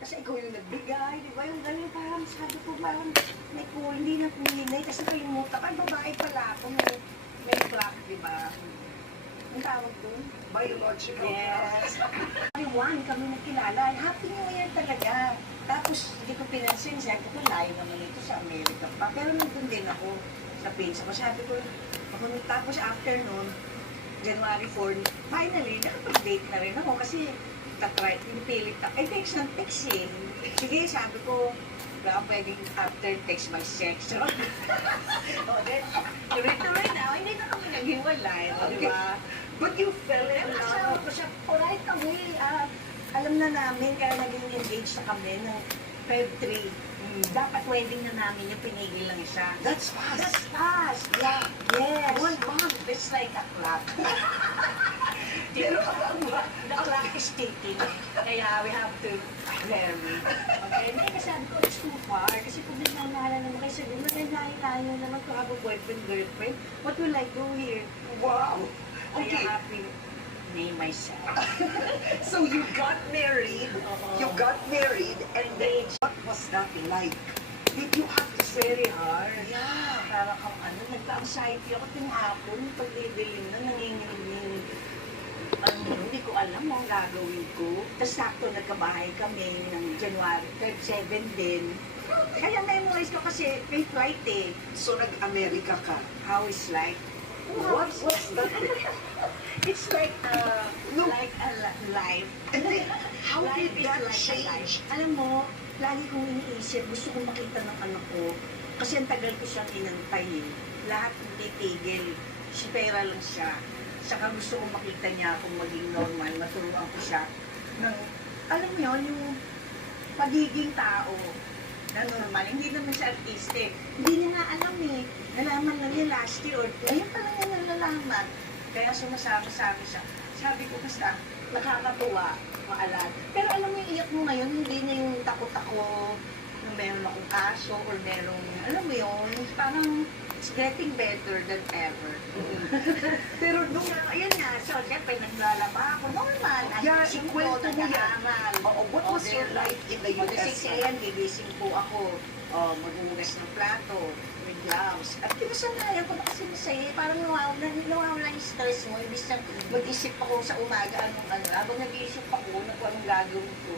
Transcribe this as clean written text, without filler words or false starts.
Kasi ikaw yung nagbigay, di ba? Yung gano'n parang sabi ko parang may cool, hindi na puminay kasi kalimutan. Ay, babae pala ako, may clock, di ba? Ang tawag doon? Biological Yes. One, kami nakilala. Happy New Year talaga. Tapos, hindi ko pinansin. Sabi ko, layo naman ito sa Amerika pa. Pero nandun din ako sa pinsa ko. Sabi ko, tapos after noon, January 4, finally, nakapag-date na rin ako kasi tatry, pinipilit na. Ay, text ng text eh. Sige, sabi ko, baka pwedeng after text my sex. So, o, then, tuloy-tuloy na. Hindi na kami naghiwalay. Okay. Diba? But you fell in Pero love. asawa ko siya, right away, alam na namin, kaya naging engaged na kami ng Feb 3. Dapat wedding na namin yung pinigil lang siya. That's fast. That's fast. Yeah. Yes. 1 month. It's like a clock. Pero The clock is ticking. Kaya we have to marry. Okay? Hindi, kasi sabi ko, it's too far. Kasi kung nagmamahala naman kayo, sabi mo, layo naman to have a boyfriend, girlfriend. What will I do here? wow. Kaya Okay. happy name myself. So you got married. Oo. You got married, and then what was that like? Did you have to say? Very hard. Yeah. Para kang nagka-anxiety ako tinapon, pagdidilim na nanginginig. Hindi ko alam ang gagawin ko. Tapos sakto nagkabahay kami ng January 7 din. Kaya memorize ko kasi may flight eh. So nag-Amerika ka. How is life? What was that? It's like No. like a life. And then, how Life did is that like a life. change? Alam mo, lagi kong iniisip, gusto kong makita ng anak ko. Kasi ang tagal ko siyang inantay eh. Lahat hindi tigil. Si pera lang siya. Saka gusto kong makita niya kung maging normal. Maturuan ko siya ng, alam mo yun, yung pagiging tao na normal. Hindi naman siya artiste. Hindi niya nga alam eh. Nalaman lang niya last year or ayun pa lang niya nalalaman. Kaya sumasama-sami siya. Sabi ko basta, nakakatuwa, maalala. Pero alam mo yung iyak mo ngayon, hindi na yung takot ako na meron akong kaso or merong, alam mo yun, parang it's getting better than ever. Pero nung, ayun nga, so syempre naglalaba ako, normal. Yeah, Gising ikwento ko, mo yan. nag-aaral. Oo, what was then, your life in the Mag US? 6 a.m. gigising po ako. Maghuhugas ng plato, with gloves. At kinasanayan ko na kasi masaya. Parang nawawala yung stress mo. Ibig na mag-isip ako sa umaga, habang nag-iisip ako, anong gagawin ko.